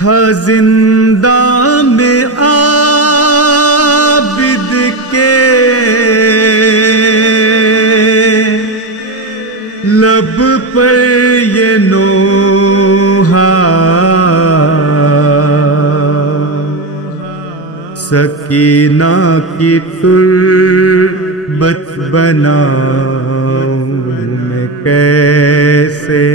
تھا زندہ میں عابد کے لب پر یہ نوحہ سکینہ کی تربت بناؤں میں کیسے،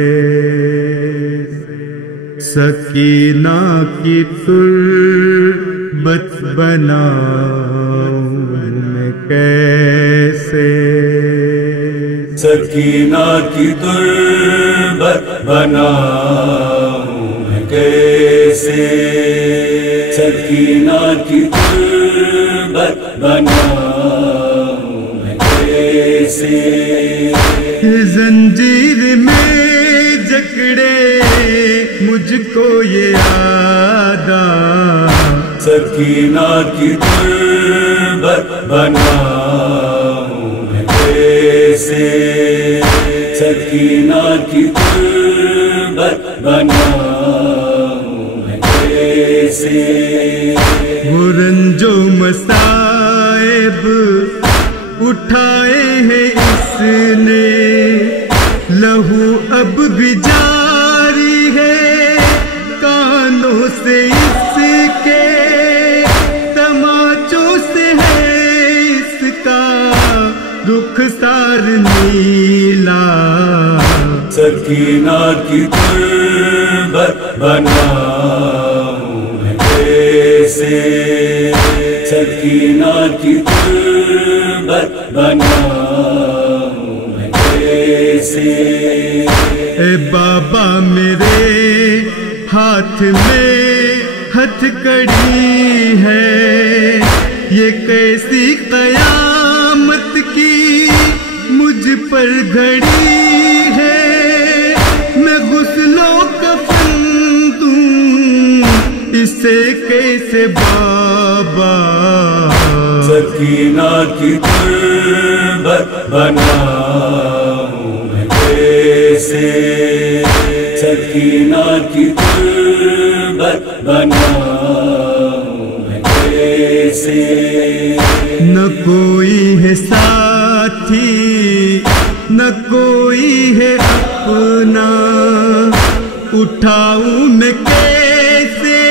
سکینہ کی تربت بناؤں میں کیسے، سکینہ کی تربت بناؤں میں کیسے، سکینہ کی تربت بناؤں میں کیسے، زنجیر میں جکڑے مجھ کو یہ یاد آ، سکینہ کی تربت بناؤں میں کیسے، سکینہ کی تربت بناؤں میں کیسے، وہ رنج و مصائب اٹھائے ہیں اس نے، لہو اب بھی جاری ہے کانوں سے اس کے، تماچوں سے ہے اس کا رخسار نیلا، سکینہ کی تربت بناؤں میں کیسے، سکینہ کی تربت بناؤں میں کیسے، اے بابا میرے ہاتھ میں ہتھ کڑی ہے، یہ کیسی قیامت کی مجھ پر گھڑی ہے، میں غسل و کفن دوں اسے کیسے بابا، سکینہ کی تربت بناؤں میں کیسے، سکینہ کی تربت بناؤں میں کیسے، نہ کوئی ہے ساتھی نہ کوئی ہے اپنا، اٹھاؤں میں کیسے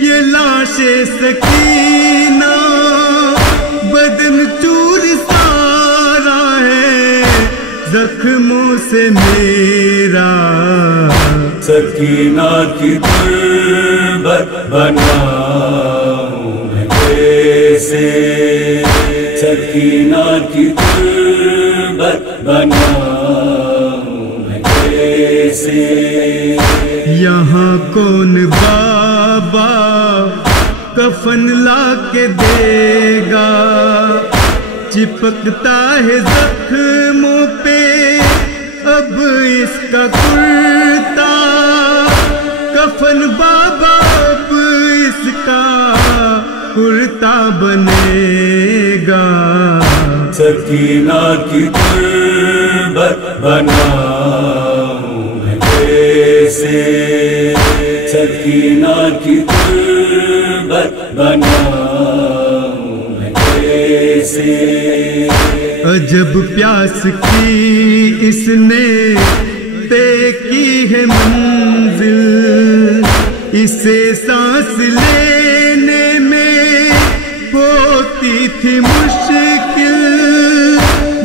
یہ لاش سکینہ، بدن چور سارا ہے زخموں سے میرا، سکینہ کی تربت بناؤں میں کیسے، سکینہ کی تربت بناؤں میں کیسے، یہاں کون بابا کفن لا کے دے گا، چپکتا ہے زخموں پہ اب اس کا کرتا، کفن بابا اب اس کا کرتا بنے گا، سکینہ کی تربت بناؤں میں کیسے، سکینہ کی تربت بناؤں میں کیسے، عجب پیاس کی اس نے طے کی ہے منزل، اسے سانس لینے میں ہوتی تھی مشکل،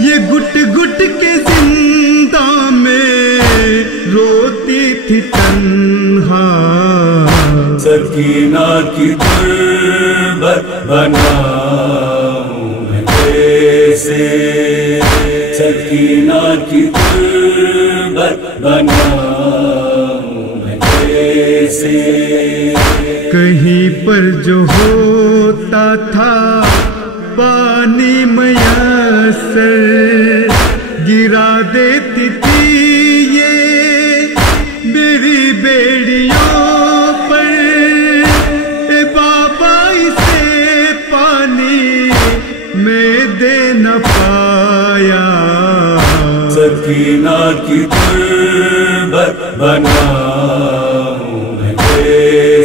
یہ گھٹ گھٹ کے زندہ میں روتی تھی تنہا، سکینہ کی تربت بناؤں میں کیسے، سکینہ کی تربت بناؤں میں کیسے، کہیں پر جو ہوتا تھا پانی میسر گرا دیتی تھی یہ میری بیڑیوں پر، اے بابا اسے پانی میں دے نہ پایا، سکینہ کی تربت بناؤں میں